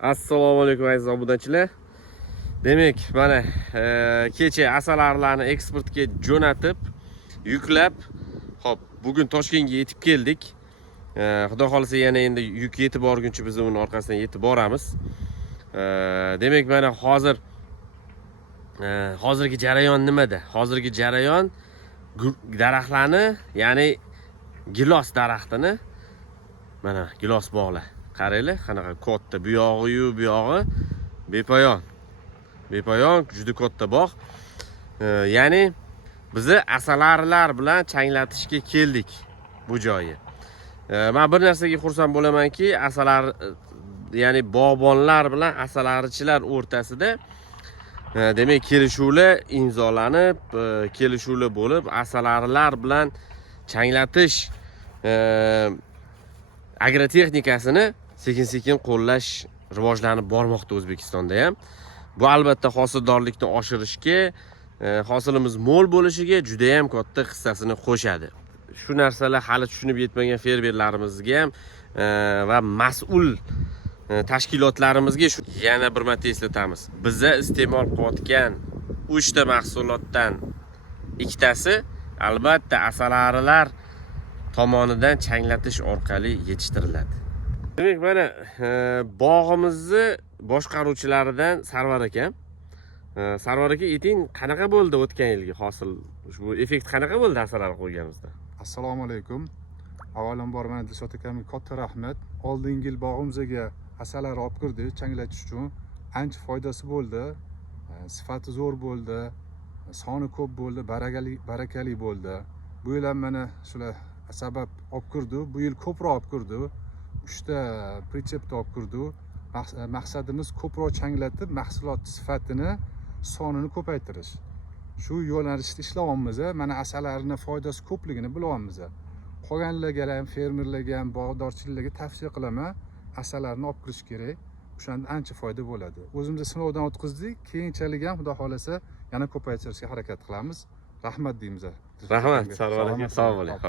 Assalomu alaykum aziz obunachilar. Demak, mana kecha asalarilarni eksportga jo'natib, yuklab, hop, bugun Toshkentga yetib keldik. Xudo xolisa yana endi yuk yetib borguncha biz uning orqasidan yetib boramiz. Demak, mana hozirgi jarayon nimada? Hozirgi jarayon daraxtlarni, ya'ni gilos daraxtini mana gilos bog'lar. Qaranglar, qanaqa katta bu yog'i-yu bu yog'i bepoyon. Bepoyon juda katta bog'. Ya'ni bizni asalarilar bilan changlatishga keldik bu joyi. Men bir narsaga xursand bo'lamanki, asalar, ya'ni bog'bonlar bilan asalarichilar o'rtasida demak kelishuvlar imzolanib, kelishuvlar bo'lib, asalarilar bilan changlatish agrotexnikasini sekin-sekin qo'llash rivojlanib bormoqda O'zbekistonda ham. Bu albatta hosildorlikni oshirishga, hosilimiz mo'l bo'lishiga juda ham katta hissasini qo'shadi. Shu narsalar hali tushunib yetmagan fermerlarimizga ham va mas'ul tashkilotlarimizga shu yana bir marta eslatamiz. Bizda iste'mol qilayotgan 3 ta mahsulotdan ikkitasi albatta asalarilar tomonidan changlatish orqali yetishtiriladi. Demak, mana bog'imizni boshqaruvchilaridan Sarvar akam. Sarvar aka, ayting, qanaqa bo'ldi o'tgan yilgi hosil? Ushbu effekt qanaqa bo'ldi asalar qo'yganimizda? Assalomu alaykum. Avvalambor mana Dilshod akamga katta rahmat. Oldingi yil bog'imizga asalar olib kirdik changlatish uchun. Ancha foydasi bo'ldi. Sifati zo'r bo'ldi. Soni ko'p bo'ldi, barakali bo'ldi. Bu yil ham mana shular sabab olib kirdi. Bu yil ko'proq olib kirdi. 3 ta pritsepda olib kirdi. Maqsadimiz ko'proq changlatib, mahsulot sifatini, sonini ko'paytirish. Shu yo'nalishda ishlayapmiz. Mana asalarning foydasi ko'pligini bilyapmiz. Qolganlarga ham, fermerlarga ham, bog'dorchilarga tavsiya qilaman, asalarni olib kirish kerak. O'shanda ancha foyda bo'ladi. O'zimiz sinovdan o'tkazdik, keyinchalik ham xudo xolasa yana ko'paytirishga harakat qilamiz. Rahmat deymiz. Rahmat, Sarvar aka, sog' bo'ling.